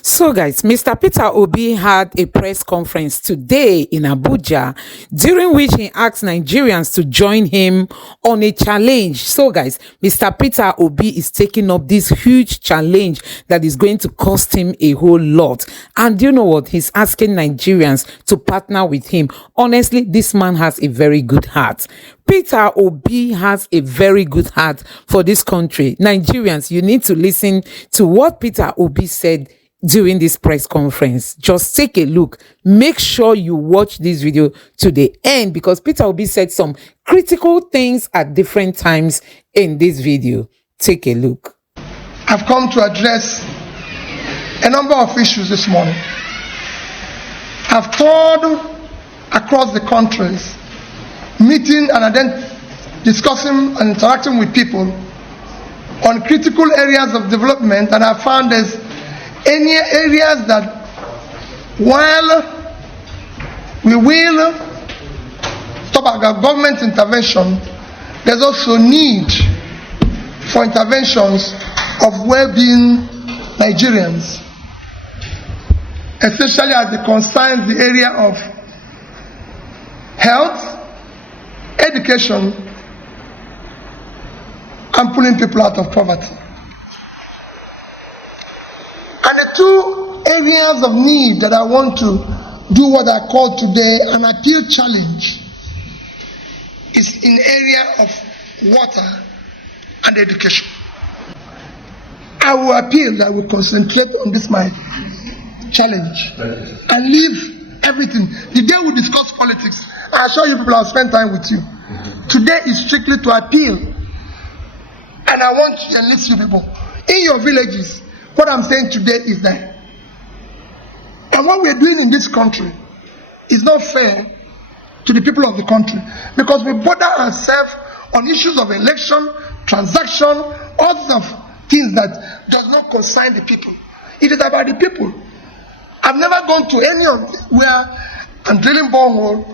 So, guys, Mr. Peter Obi had a press conference today in Abuja, during which he asked Nigerians to join him on a challenge. So, guys, Mr. Peter Obi is taking up this huge challenge that is going to cost him a whole lot. And you know what? He's asking Nigerians to partner with him. Honestly, this man has a very good heart. Peter Obi has a very good heart for this country. Nigerians, you need to listen to what Peter Obi said during this press conference. Just take a look. Make sure you watch this video to the end, because Peter Obi said some critical things at different times in this video. Take a look. I've come to address a number of issues this morning. I've toured across the countries, meeting and then discussing and interacting with people on critical areas of development, and I found there's any areas that, while we will stop our government intervention, there's also need for interventions of well-being Nigerians, especially as it concerns the area of health, education, and pulling people out of poverty. And the two areas of need that I want to do what I call today an appeal challenge is in area of water and education. I will appeal, I will concentrate on this my challenge and leave everything. The day we discuss politics, I assure you people I'll spend time with you. Today is strictly to appeal. And I want to enlist you people in your villages. What I'm saying today is that, and what we're doing in this country is not fair to the people of the country, because we bother ourselves on issues of election, transaction, all sorts of things that does not concern the people. It is about the people. I've never gone to any of where I'm drilling borehole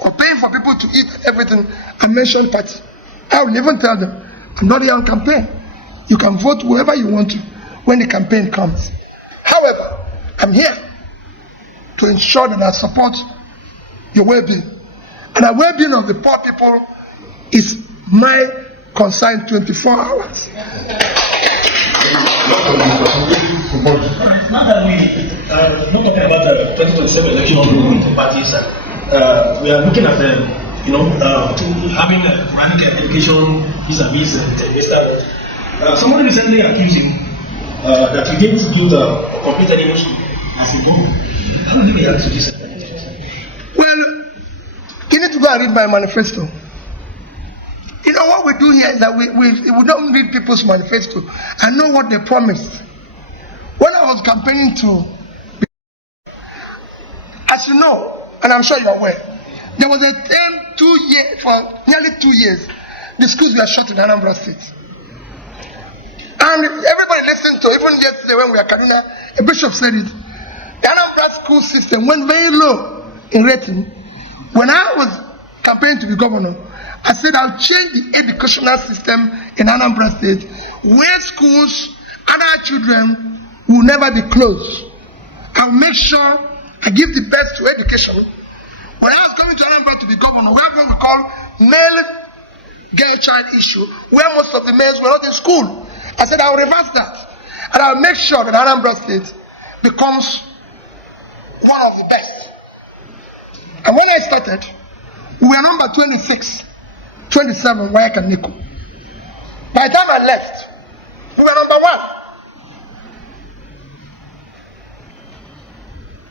or paying for people to eat everything and mention party. I will even tell them, I'm not here on campaign. You can vote whoever you want to when the campaign comes. However, I'm here to ensure that I support your well-being. And the well-being of the poor people is my concern 24 hours. Now that we're not talking about the 2027 election of parties, we are looking at having a radical education vis-a-vis the investor. Somebody recently accusing that we didn't do the complete animation as a government. How do you react to this? Well, you need to go and read my manifesto. You know what we do here is that we don't read people's manifesto and know what they promised. When I was campaigning as you know, and I'm sure you're aware, there was a time for nearly 2 years, the schools were shut in Anambra State. And everybody listened to, even yesterday when we were Kaduna, a bishop said it. The Anambra school system went very low in rating. When I was campaigning to be governor, I said I'll change the educational system in Anambra State, where schools and our children will never be closed. I'll make sure I give the best to education. When I was coming to Anambra to be governor, we have what we call male-girl child issue, where most of the males were not in school. I said I'll reverse that, and I'll make sure that Anambra State becomes one of the best. And when I started, we were number 26, 27, Wayaka and Nico. By the time I left, we were number 1.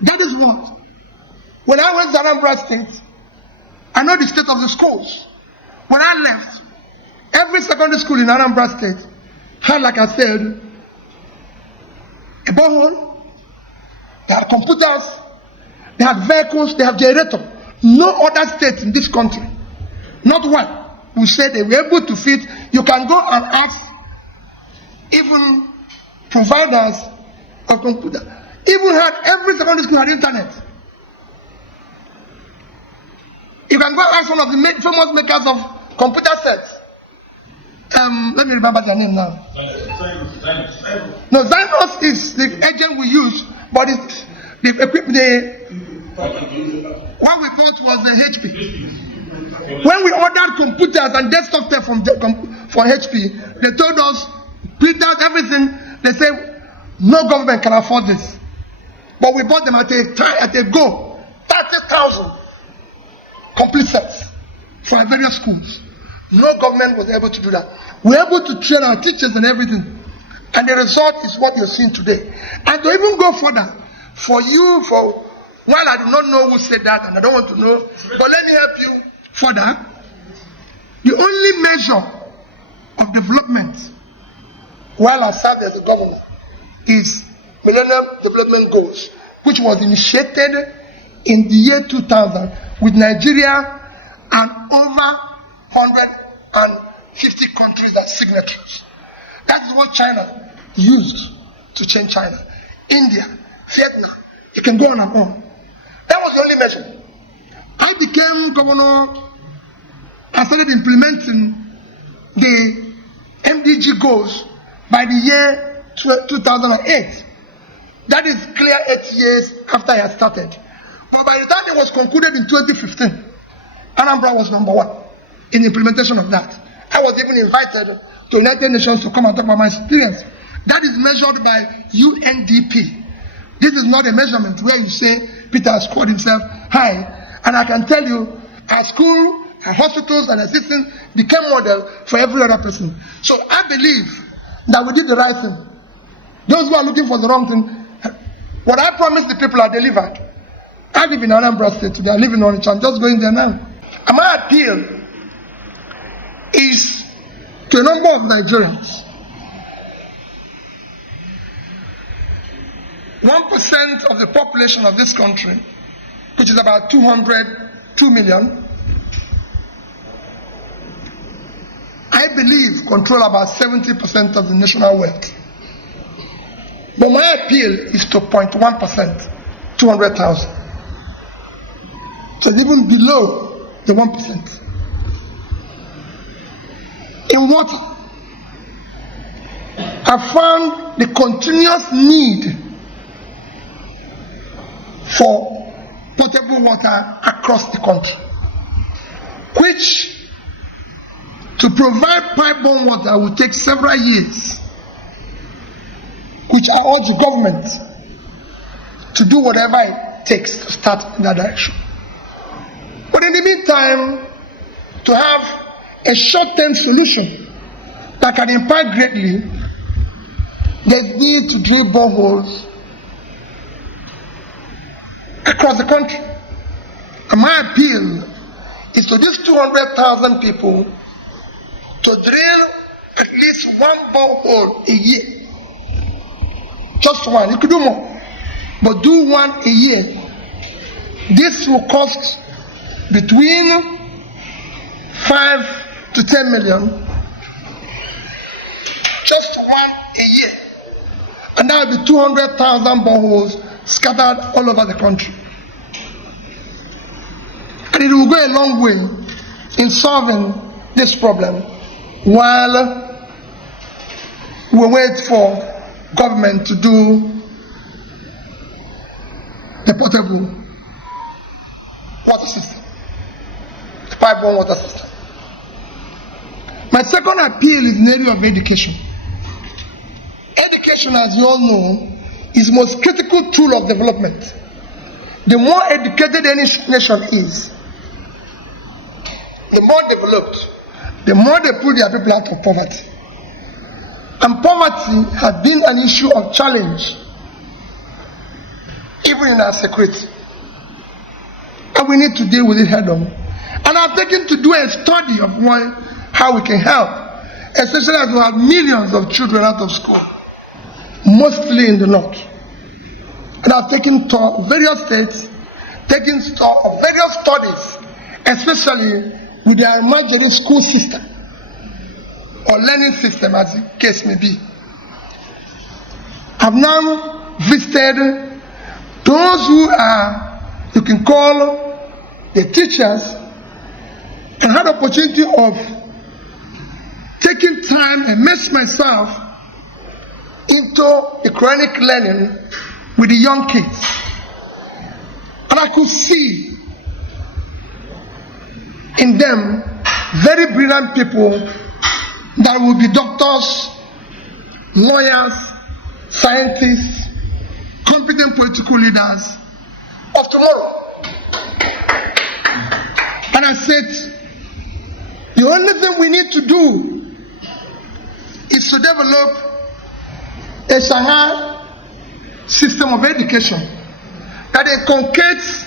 That is what. When I went to Anambra State, I know the state of the schools. When I left, every secondary school in Anambra State had, like I said, a borehole, they had computers, they had vehicles, they have generator. No other state in this country, not one, will say they were able to fit. You can go and ask even providers of computer. Even had every secondary school had internet. You can go ask one of the famous makers of computer sets. Let me remember their name now. No, Zynos is the agent we use But the equipment, what we bought was the HP. When we ordered computers and desktop tech for HP, they told us, print out everything. They said, no government can afford this. But we bought them at a go, 30,000 complete sets for our various schools. No government was able to do that. We were able to train our teachers and everything. And the result is what you're seeing today. And to even go further, while I do not know who said that, and I don't want to know, but let me help you further. The only measure of development while I served as a governor is Millennium Development Goals, which was initiated in the year 2000 with Nigeria and over 150 countries as signatories. That is what China used to change China. India, Vietnam, you can go on and on. That was the only measure. I became governor. I started implementing the MDG goals by the year 2008. That is clear 8 years after I had started. But by the time it was concluded in 2015, Anambra was number 1 in the implementation of that. I was even invited to the United Nations to come and talk about my experience. That is measured by UNDP. This is not a measurement where you say Peter has scored himself high. And I can tell you, our school, our hospitals, and assistants became model for every other person. So I believe that we did the right thing. Those who are looking for the wrong thing, what I promised the people I delivered. I live in Anambra State today. I live in Onitsha. I'm just going there now. And my appeal is to a number of Nigerians. 1% of the population of this country, which is about 2 million, I believe control about 70% of the national wealth. But my appeal is to 0.1%, 200,000. So it's even below the 1%. In water, I found the continuous need for potable water across the country, which to provide pipe-borne water will take several years, which I urge the government to do whatever it takes to start in that direction. But in the meantime, to have a short-term solution that can impact greatly, there's need to drill boreholes across the country. And my appeal is to these 200,000 people to drill at least one borehole a year. Just one. You could do more, but do one a year. This will cost between 5 to 10 million. Just one a year. And that will be 200,000 boreholes scattered all over the country. And it will go a long way in solving this problem while we wait for government to do the potable water system, the pipe-borne water system. My second appeal is in the area of education. Education, as you all know, is the most critical tool of development. The more educated any nation is, the more developed, the more they pull their people out of poverty. And poverty has been an issue of challenge, even in our security. And we need to deal with it head on. And I've taken to do a study of how we can help, especially as we have millions of children out of school, mostly in the north. And I've taken to various states, taken stock of various studies, especially with their imaginary school system or learning system, as the case may be. I've now visited those who are, you can call the teachers, and had the opportunity of taking time and immerse myself into the Quranic learning with the young kids. And I could see in them very brilliant people that will be doctors, lawyers, scientists, competent political leaders of tomorrow. And I said, the only thing we need to do is to develop a Shanghai system of education that inculcates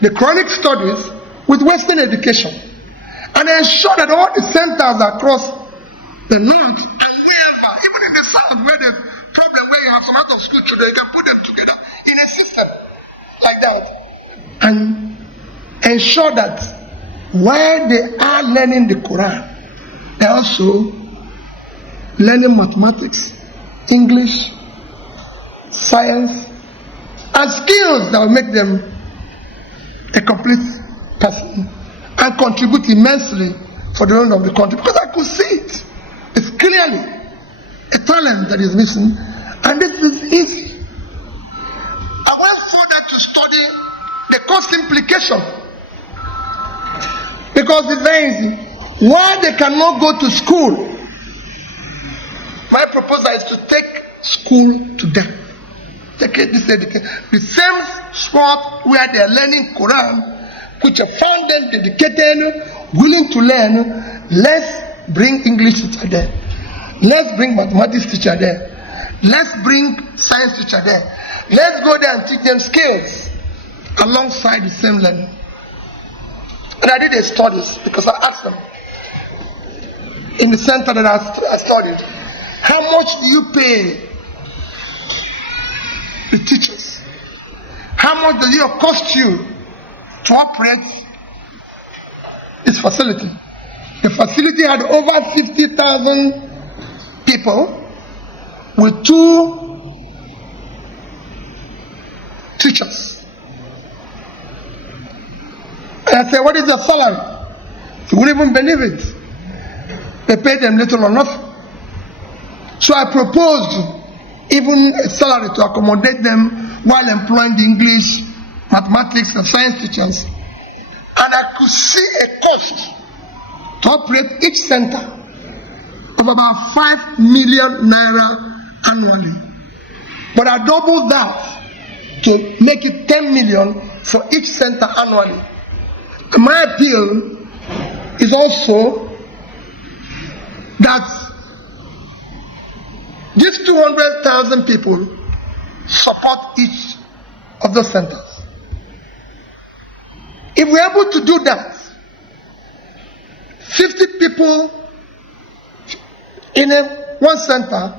the chronic studies with Western education and ensure that all the centers across the north and wherever, even in the south where there's problem where you have some out of school children, you can put them together in a system like that and ensure that while they are learning the Quran, they're also learning mathematics, English, science, and skills that will make them a complete person and contribute immensely for the run of the country. Because I could see it. It's clearly a talent that is missing, and this is easy. I went further to study the cost implication because it's very easy. Why they cannot go to school? My proposal is to take school to them. Take this education. The same spot where they are learning Quran, which I found them dedicated, willing to learn. Let's bring English teacher there. Let's bring mathematics teacher there. Let's bring science teacher there. Let's go there and teach them skills alongside the same learning. And I did a studies because I asked them in the center that I studied, how much do you pay the teachers? How much does it cost you to operate this facility? The facility had over 50,000 people with 2 teachers. And I said, what is the salary? You wouldn't even believe it. They paid them little or nothing. So I proposed even a salary to accommodate them while employing the English, mathematics, and science teachers. And I could see a cost to operate each center of about 5 million naira annually. But I doubled that to make it 10 million for each center annually. And my appeal is also that these 200,000 people support each of the centers. If we're able to do that, 50 people in one center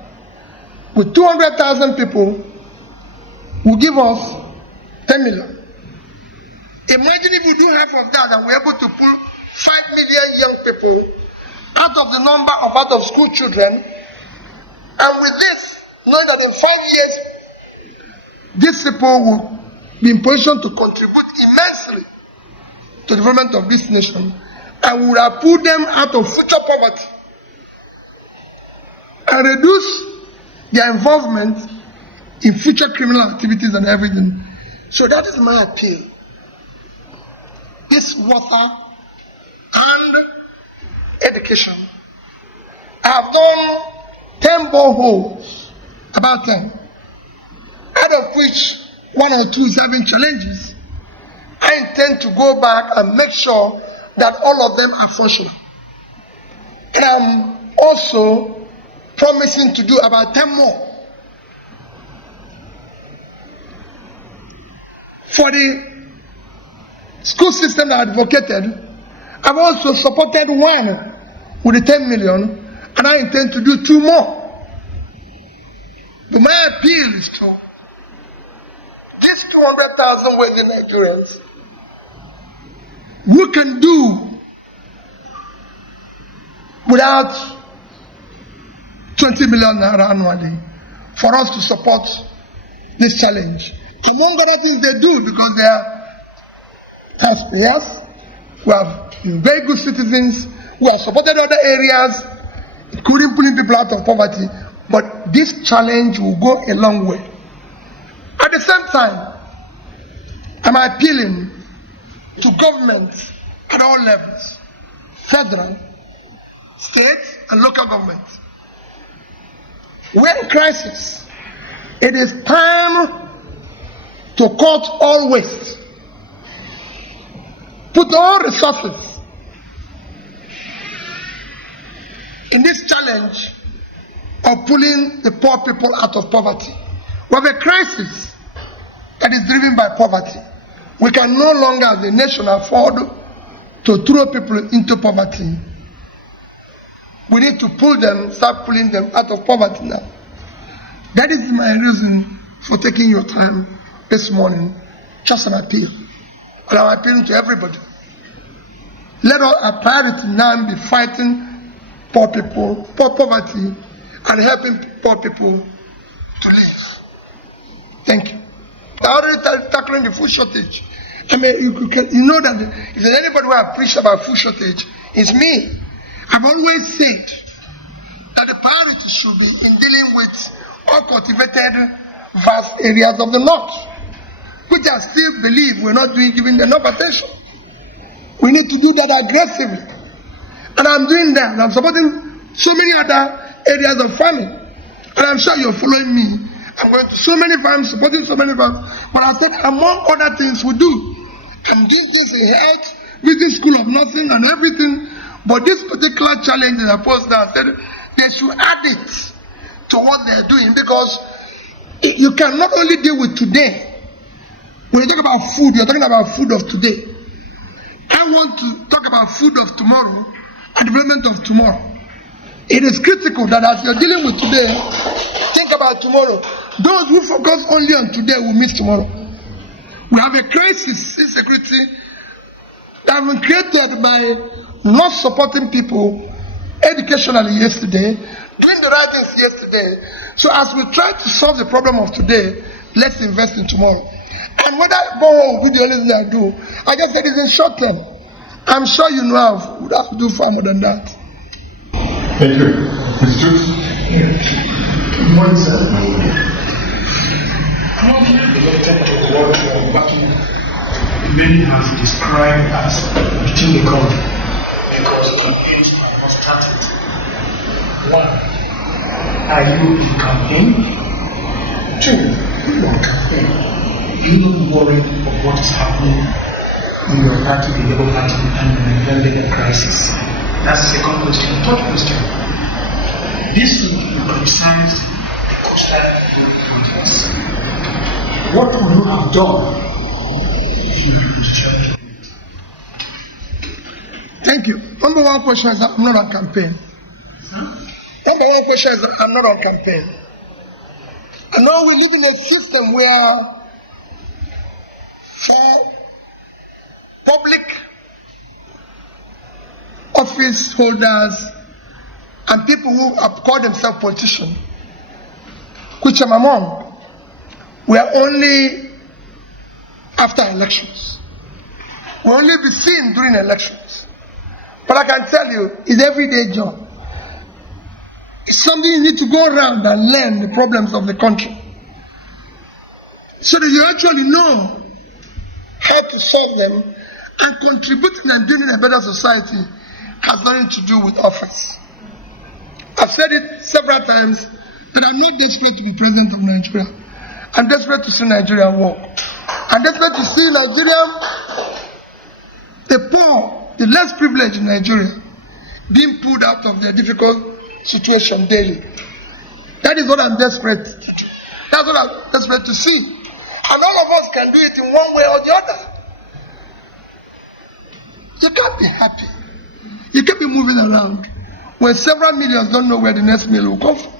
with 200,000 people will give us 10 million. Imagine if we do half of that and we're able to pull 5 million young people out of the number of out of school children. And with this, knowing that in 5 years, these people will be in position to contribute immensely to the development of this nation, and we would have pulled them out of future poverty and reduce their involvement in future criminal activities and everything. So that is my appeal. This water and education. I have done 10 boreholes, about 10, out of which 1 or 2 is having challenges. I intend to go back and make sure that all of them are functional. And I'm also promising to do about 10 more. For the school system that I advocated, I've also supported 1 with the 10 million, and I intend to do 2 more. But my appeal is to these 200,000 wealthy Nigerians who can do without 20 million naira annually for us to support this challenge. Among other things they do, because they are taxpayers, who have been very good citizens, who have supported other areas, including pulling people out of poverty. But this challenge will go a long way same time, I'm appealing to governments at all levels, federal, state, and local governments. We're in crisis. It is time to cut all waste, put all resources in this challenge of pulling the poor people out of poverty. We have a crisis that is driven by poverty. We can no longer, as a nation, afford to throw people into poverty. We need to pull them, start pulling them out of poverty now. That is my reason for taking your time this morning. Just an appeal. And I'm appealing to everybody. Let our priority now be fighting poor people, poverty, and helping poor people to live. Thank you. I already started tackling the food shortage. I mean, you know that if there's anybody who has preached about food shortage, it's me. I've always said that the priority should be in dealing with uncultivated vast areas of the north, which I still believe we're not giving enough attention. We need to do that aggressively. And I'm doing that. I'm supporting so many other areas of farming. And I'm sure you're following me. I'm going to so many farms, supporting so many farms. But I said, among other things we do, I'm doing things in health, visiting school of nursing and everything. But this particular challenge that I posed now, I said they should add it to what they're doing, because you can not only deal with today. When you talk about food, you're talking about food of today. I want to talk about food of tomorrow and development of tomorrow. It is critical that as you're dealing with today, think about tomorrow. Those who focus only on today will miss tomorrow. We have a crisis, insecurity, that has been created by not supporting people educationally yesterday, doing the right things yesterday. So as we try to solve the problem of today, let's invest in tomorrow. And whether I go home with the only thing I do, I just said it's in short term. I'm sure you know I would have to do far more than that. Thank you. Mr. Good morning, sir. I want to the word what many has described as between the country, because campaigns are not started. One, are you in campaign? Two, you are campaign. You don't worry of what is happening in your party, the Labour Party, and the Nigerian labor crisis. That's the second question. Third question. This week you criticized the coastal mountains. What would you have done if you were to change? Thank you. Number one question is I'm not on campaign. Number one question is I'm not on campaign. I know we live in a system where for public office holders and people who have called themselves politicians, which I'm among, we are only after elections. We only be seen during elections. But I can tell you, it's everyday job. It's something you need to go around and learn the problems of the country, so that you actually know how to solve them, and contributing and building a better society has nothing to do with office. I've said it several times that I'm not desperate to be president of Nigeria. I'm desperate to see Nigeria work. I'm desperate to see Nigeria, the poor, the less privileged in Nigeria, being pulled out of their difficult situation daily. That is what I'm desperate to do. That's what I'm desperate to see. And all of us can do it in one way or the other. You can't be happy. You can't be moving around when several millions don't know where the next meal will come from.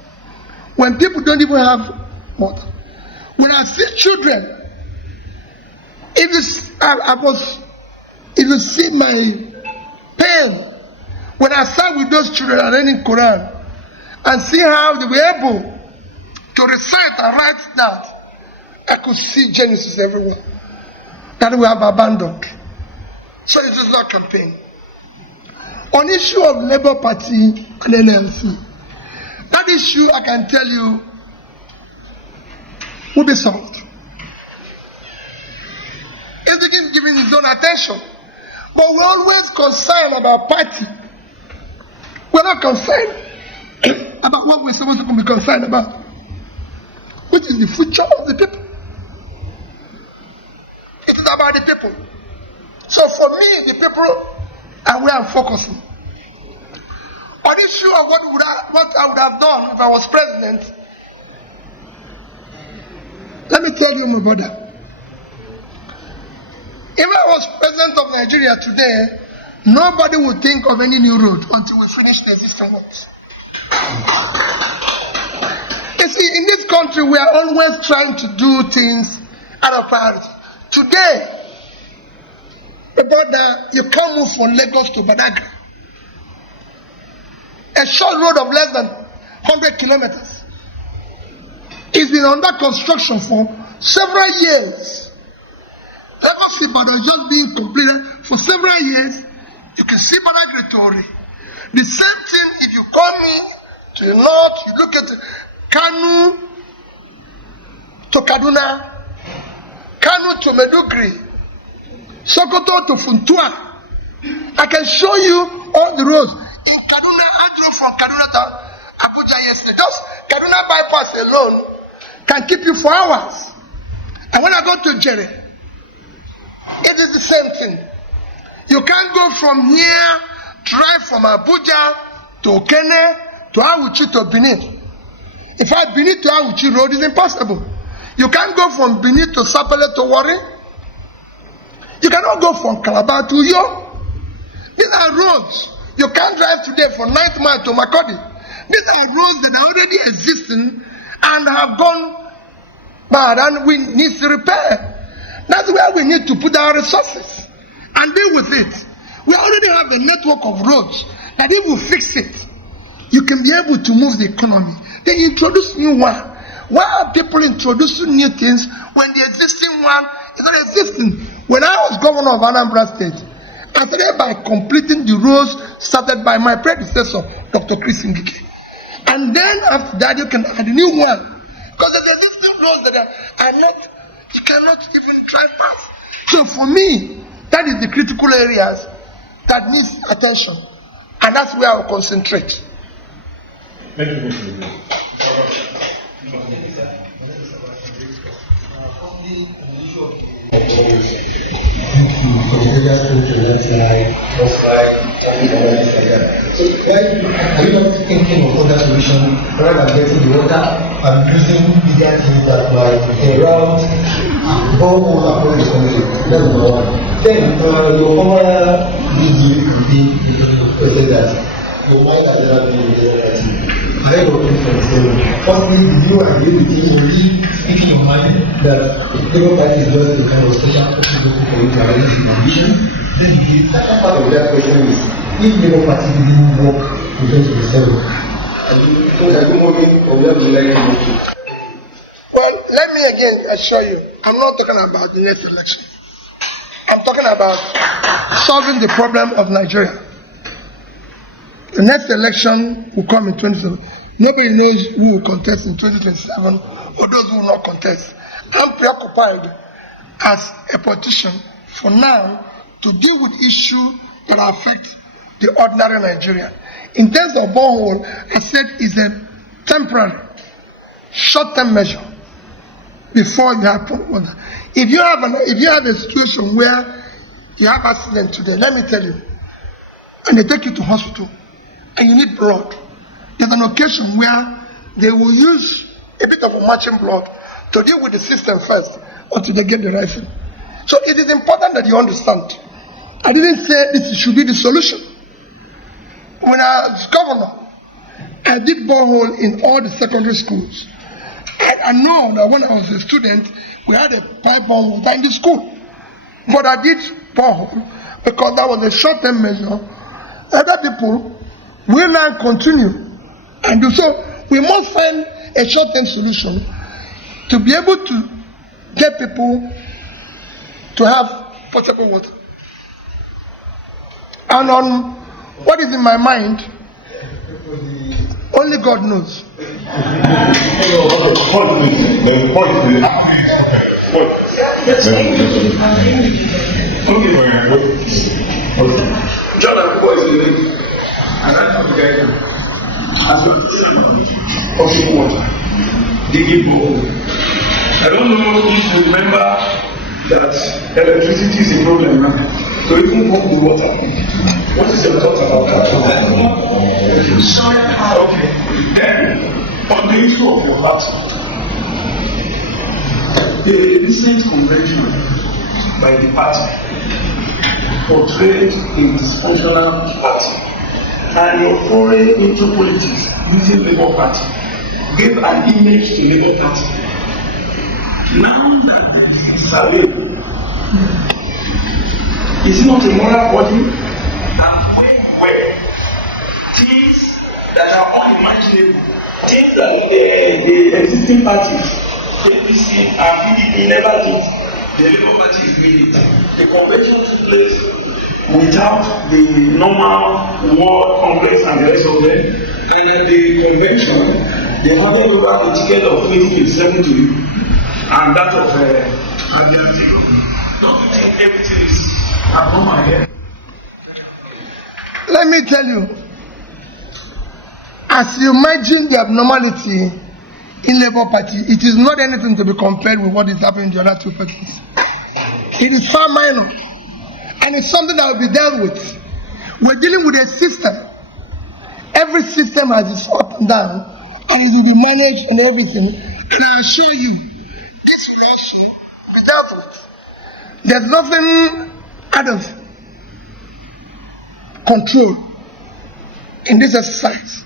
When people don't even have water. When I see children, if you see my pain, when I sat with those children and reading Quran and see how they were able to recite and write that, I could see Genesis everywhere that we have abandoned. So it is not campaign. On issue of Labour Party and NLC, that issue I can tell you will be solved. attention. But we're always concerned about party. We're not concerned about what we're supposed to be concerned about, which is the future of the people. It is about the people. So for me, the people are where I'm focusing. On the issue of what I would have done if I was president, let me tell you, my brother. If I was president of Nigeria today, nobody would think of any new road until we finish the existing ones. You see, in this country, we are always trying to do things out of priority. Today, brother, you can't move from Lagos to Badagry. A short road of less than 100 kilometers. It's been under construction for several years. Lagos Ibadan just being completed for several years. You can see Badagry to Ori. The same thing if you come in to the north, you look at Kanu to Kaduna, Kanu to Medugri, Sokoto to Funtua. I can show you all the roads. In Kaduna, I drove from Kaduna to Abuja yesterday. Just Kaduna bypass alone can keep you for hours. And when I go to Jere, it is the same thing. You can't go from here, drive from Abuja to Okene, to Awuchi to Benin. In fact, Benin to Awuchi road is impossible. You can't go from Benin to Sapele to Warri. You cannot go from Calabar to Uyo. These are roads. You can't drive today from 9th Mile to Makodi. These are roads that are already existing and have gone bad and we need to repair. That's where we need to put our resources and deal with it. We already have a network of roads that if we fix it, you can be able to move the economy. Then introduce new one. Why are people introducing new things when the existing one is not existing? When I was governor of Anambra State, I started by completing the roads started by my predecessor, Dr. Chris Ngike. And then after that, you can add a new one. Because the existing roads that are not, you cannot even drive past. So for me, that is the critical areas that needs attention. And that's where I will concentrate. So are you not thinking of other solutions rather than getting the water and using bigger things that like a route, borehole approach is coming? That's number one. Then your former DG campaign said that your mind has never been in the party. I have working for the same. Firstly, did you agree with him in really speaking your mind that the Labour Party is just a kind of special possibility for you to arrange your ambitions? Then the second part of that question is, if Labour Party didn't work in 2027, well, let me again assure you, I'm not talking about the next election. I'm talking about solving the problem of Nigeria. The next election will come in 2027. Nobody knows who will contest in 2027 or those who will not contest. I'm preoccupied as a politician for now to deal with issues that affect the ordinary Nigerian. In terms of borehole, I said it's a temporary, short-term measure before you have problem. If you have a situation where you have accident today, let me tell you, and they take you to hospital, and you need blood, there's an occasion where they will use a bit of a matching blood to deal with the system first until they get the right thing. So it is important that you understand. I didn't say this should be the solution. When I was governor, I did borehole in all the secondary schools. I know that when I was a student, we had a pipe bomb water in the school. But I did borehole because that was a short-term measure. Other people will now continue and do so. We must find a short-term solution to be able to get people to have potable water. And on what is in my mind, only God knows. Okay. John and boys, and I have to guide them. Okay, water. They give more. I don't know if you remember that electricity is a problem now. So even pump the water. What is your thought about that? Okay. Then, on the issue of your party, the recent convention by the party portrayed a dysfunctional party, and your foray into politics using Labour Party gave an image to Labour Party. Now that this is available, is it not a moral body? And where things that are unimaginable, things that the existing parties, APC and PDP never did, the Labour Party is doing it. The convention took place without the normal World Congress and the rest of them, and at the convention, they handed over the ticket of 2027 to you, and that of Adiantino. Don't you think everything is abnormal here? Let me tell you, as you imagine the abnormality in Labour Party, it is not anything to be compared with what is happening in the other two parties. It is far minor, and it's something that will be dealt with. We're dealing with a system. Every system has its up and down, and it will be managed and everything. And I assure you, this will also be dealt with. There's nothing out of control in this exercise.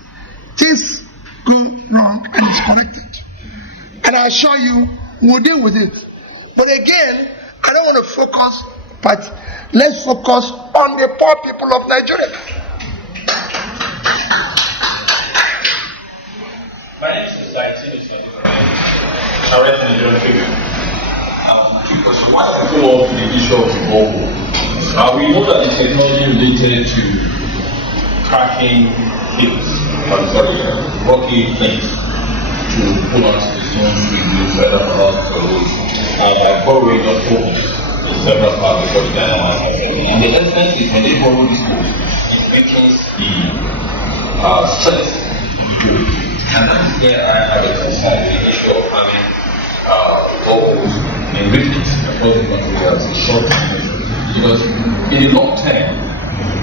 Things go wrong and it's corrected. And I assure you, we'll deal with it. But again, I don't want to focus, but let's focus on the poor people of Nigeria. My name is Tinubu. Because why I follow up the issue of the borehole? We know that the technology related to cracking cables, rocky plates to pull onto the stones to do further along the road by borrowing of poles in several parts of the Ghana. And the essence is when they borrow these poles, it weakens the stress. And that is where I have a concern with the issue of having boreholes in riches across the country as a short term. Because in the long term,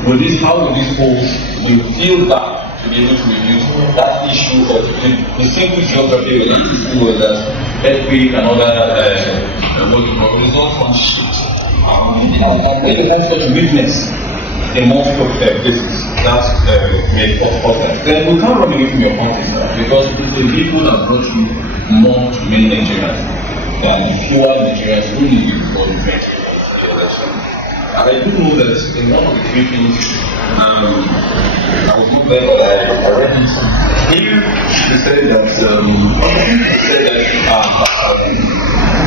how will these holes will feel that to be able to reduce that issue of the simple geography related to that earthquake and other result from ships. And when the homes to witness in multiple places, that's made of that. Then we can't run away from your context because it's the people that brought you more to many Nigerians than fewer Nigerians who need you before the 2020 election. And I do know that in one of the briefings, I was not there, but I read it. Here, they said that an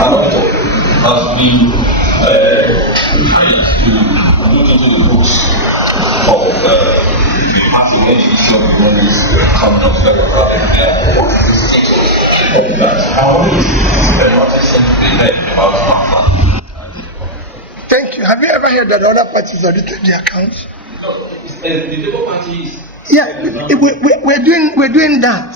author has been hired to look into the books of the massive education of the is coming up Thank you. Have you ever heard that other parties audited the accounts? No, the Labour Party is. Yeah, we're doing that.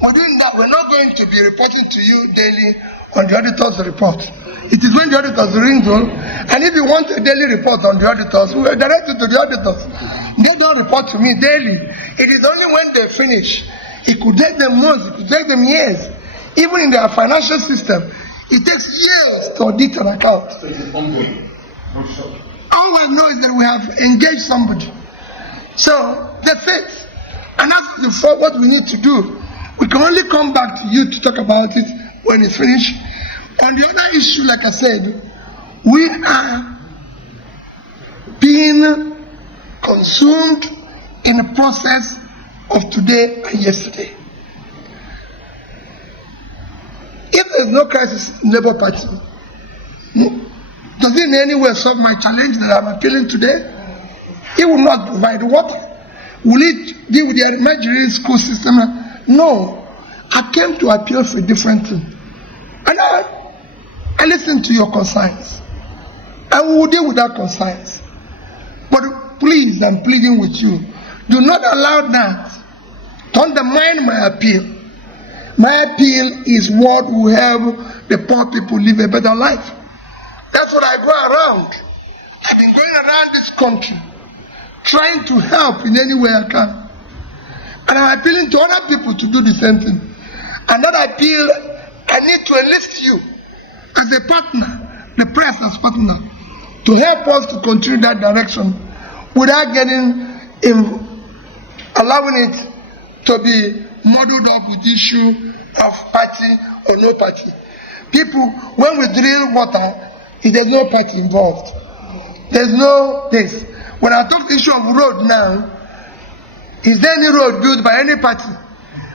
We're doing that. We're not going to be reporting to you daily on the auditor's report. It is when the auditors ring roll, and if you want a daily report on the auditors, we will direct it to the auditors. They don't report to me daily. It is only when they finish. It could take them months, it could take them years. Even in their financial system, it takes years to audit an account. So it is ongoing. All I know is that we have engaged somebody. So that's it. And that's what we need to do. We can only come back to you to talk about it when it's finished. On the other issue, like I said, we are being consumed in the process of today and yesterday. If there is no crisis in Labour Party, does it in any way solve my challenge that I'm appealing today? It will not provide water. Will it deal with the Nigerian school system? No. I came to appeal for a different thing. And I listened to your concerns. and we will deal with that conscience. But please, I'm pleading with you, do not allow that to undermine my appeal. My appeal is what will help the poor people live a better life. That's what I go around. I've been going around this country trying to help in any way I can. And I'm appealing to other people to do the same thing. And that appeal, I need to enlist you as a partner, the press as partner, to help us to continue that direction without allowing it to be muddled up with the issue of party or no party. People, when we drill water, there's no party involved. There's no this. When I talk the issue of road now, is there any road built by any party?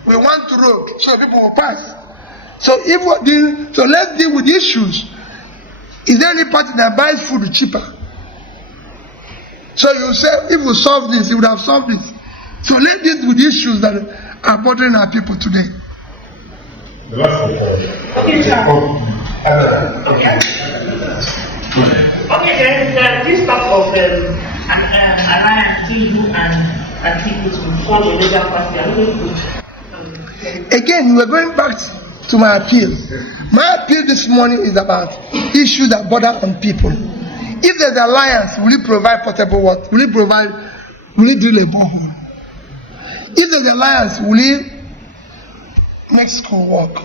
We want the road so people will pass. So so let's deal with issues. Is there any party that buys food cheaper? So you say if we solve this, it would have solved this. So let's deal with issues that are bothering our people today. The last Okay, sir. Okay, then this talk of an alliance Tinubu and people to form a legal party. I don't know. Again, we're going back to my appeal. My appeal this morning is about issues that bother on people. If there's an alliance, will it provide portable water? Will it drill a borehole? If there's an alliance, will it make school work?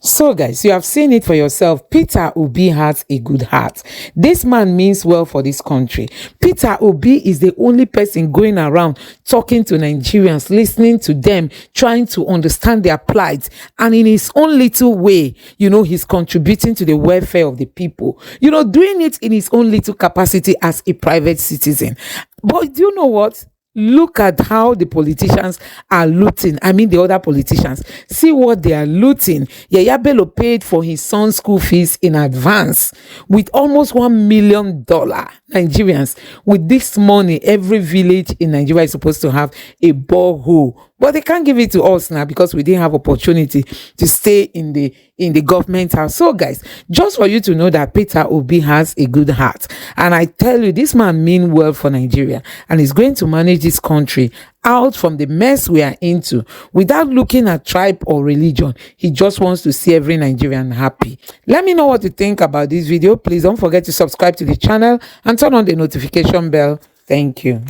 So guys, you have seen it for yourself. Peter Obi has a good heart. This man means well for this country. Peter Obi is the only person going around talking to Nigerians, listening to them, trying to understand their plight. And in his own little way, he's contributing to the welfare of the people. Doing it in his own little capacity as a private citizen. But do you know what? Look at how the politicians are looting. I mean, the other politicians. See what they are looting. Yaya Bello paid for his son's school fees in advance with almost $1 million. Nigerians, with this money, every village in Nigeria is supposed to have a borehole. But they can't give it to us now because we didn't have opportunity to stay in the government house. So guys, just for you to know that Peter Obi has a good heart. And I tell you, this man means well for Nigeria and is going to manage this country out from the mess we are into without looking at tribe or religion. He just wants to see every Nigerian happy. Let me know what you think about this video. Please don't forget to subscribe to the channel and turn on the notification bell. Thank you.